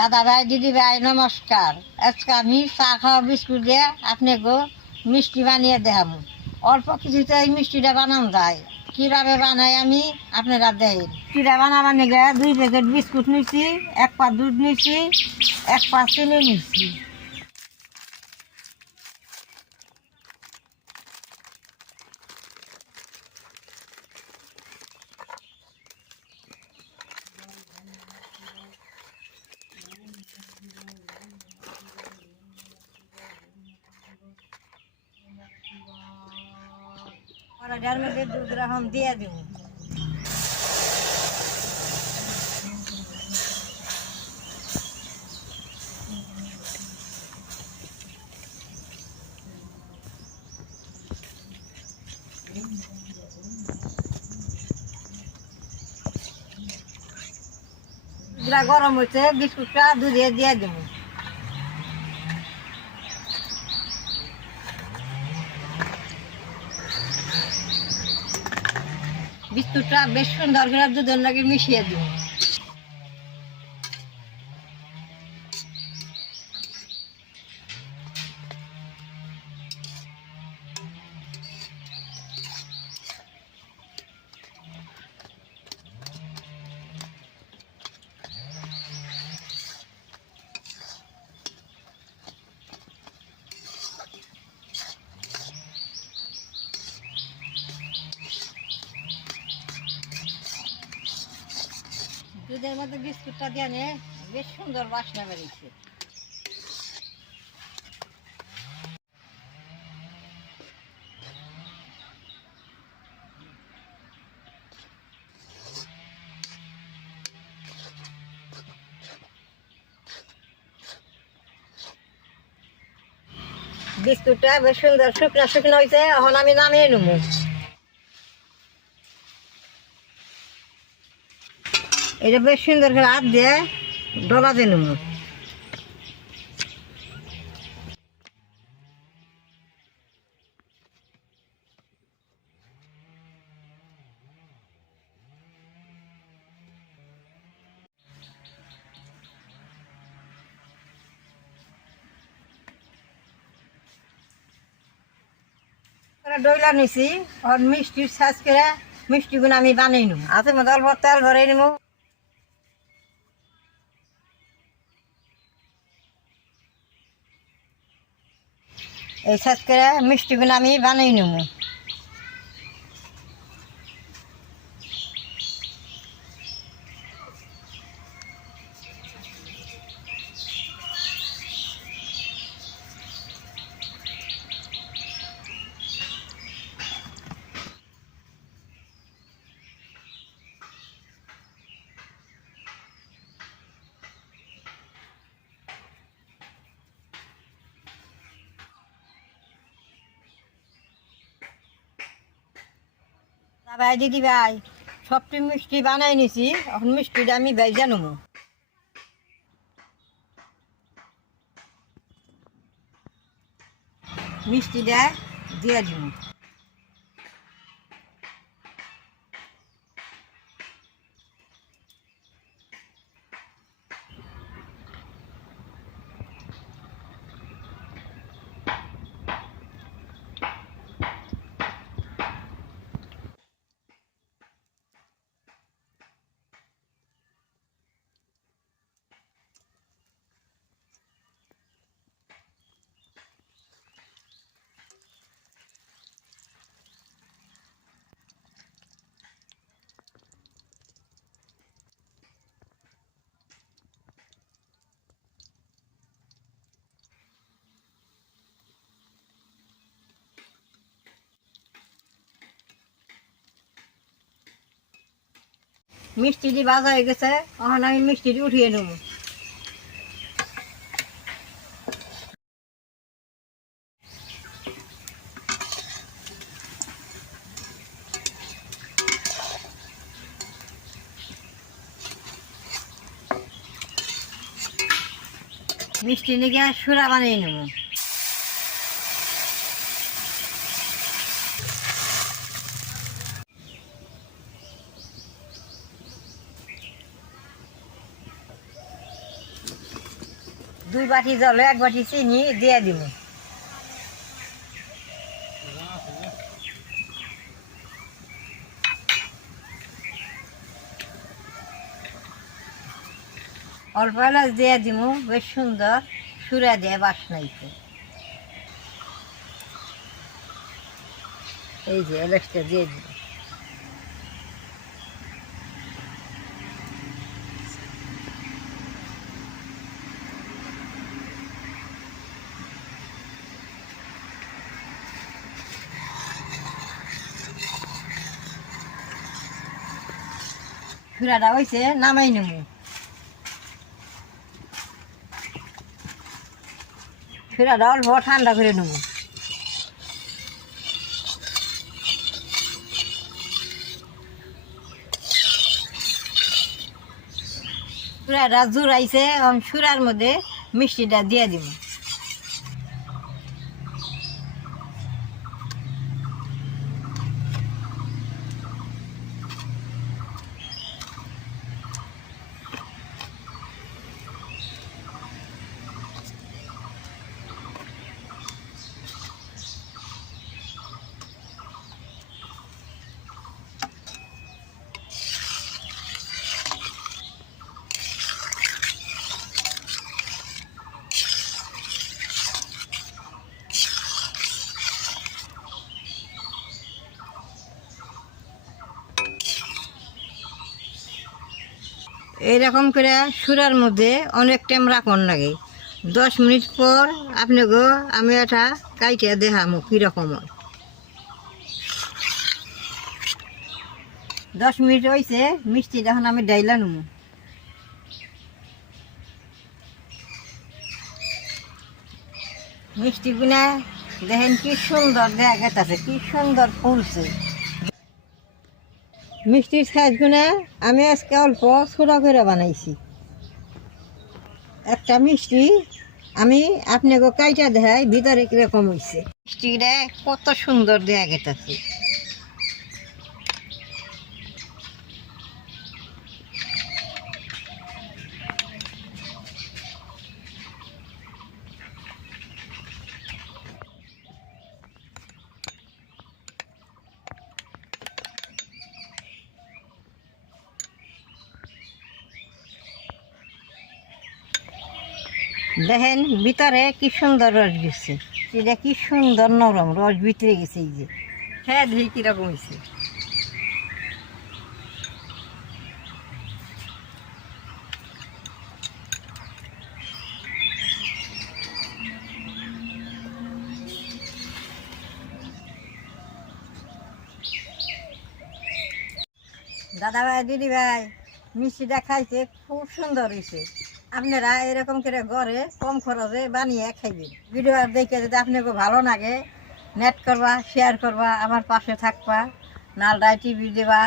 দাদা ভাই দিদি ভাই নমস্কার। আজকে আমি চা খাওয়া বিস্কুট দিয়ে আপনাকে মিষ্টি বানিয়ে দেখাবো। অল্প কিছুতে এই মিষ্টিটা বানানো যায়, কীভাবে বানাই আমি আপনারা দেখেন। মিষ্টিটা বানাবার নিয়ে 2 প্যাকেট বিস্কুট নিচ্ছি, 1 পা দুধ নিচ্ছি, 1 পা চিনি নিচ্ছি। কড়াইটার মধ্যে দুধ রকম দিয়ে দেব। দুধটা গরম হচ্ছে, বিস্কুটটা দুধে দিয়ে দেব। বিস্কুটটা বেশ সুন্দর করে দুধের লাগে মিশিয়ে দেব। দুধের মধ্যে বিস্কুটটা দিয়ে বেশ সুন্দর বাসনা বেরিয়েছে। বিস্কুটটা বেশ সুন্দর শুকনো শুকনো হয়েছে, এখন আমি নামিয়ে নেব। এটা বেশ সুন্দর করে হাত দিয়ে ডলা দিয়ে নেব। ডইলা নিছি, আর মিষ্টির সাজ করে মিষ্টিগুলো আমি বানিয়ে নেব। হাতের মধ্যে অল্প তেল ভরে নেব। এই সাজ করে মিষ্টিগুলো আমি বানিয়ে নেব। ভাই দিদি ভাই সবটি মিষ্টি বানাই নিছি, এখন মিষ্টিটা আমি ভেজে নেব। মিষ্টিটা দিয়ে দিব। মিষ্টিটি ভাজা হয়ে গেছে, এখন আমি মিষ্টিটি উঠিয়ে নেব। মিষ্টি নিয়ে সুরা বানিয়ে নেব। 2 বাটি জলে 1 বাটি চিনি দিয়ে দিব। অল্প এলাচ দিয়ে দিব, বেশ সুন্দর সুরা দিয়ে বাসনা হইছে। এই যে এলাচটা দিয়ে দিব। সুরাটা হয়েছে, নামাই নেব। সুরাটা অল্প ঠান্ডা করে নেব। সুরাটা জুড়াইছে, সুরার মধ্যে মিষ্টিটা দিয়ে দিব। এইরকম করে সুরার মধ্যে অনেক টাইম রাখুন লাগে। 10 মিনিট পর আপনাকে আমি এটা কাইটে দেখামো কীরকম হয়। 10 মিনিট হয়েছে, মিষ্টি যখন আমি ডাইলা নেব। মিষ্টি গুনা দেখেন কি সুন্দর দেখা গেছে, কি সুন্দর ফুলছে। মিষ্টির সাইজগুলো আমি আজকে অল্প ছোটো করে বানাইছি। একটা মিষ্টি আমি আপনাকে কাইটা দেখাই ভিতরে কিরকম হয়েছে। মিষ্টিটা কত সুন্দর দেখা গেছে। দেখেন ভিতরে কি সুন্দর রস গেছে, এটা কি সুন্দর নরম রস ভিতরে গেছে। এই যে হ্যাঁ দেখি কিরকম হয়েছে। দাদা ভাই, দিদি ভাই, মিষ্টিটা খাইতে খুব সুন্দর হয়েছে। আপনারা এরকম করে ঘরে কম খরচে বানিয়ে খাইবেন। ভিডিও দেখে যদি আপনাকে ভালো লাগে, নেট করবা, শেয়ার করবা, আমার পাশে থাকবা, নালডাই টিভি দেবা।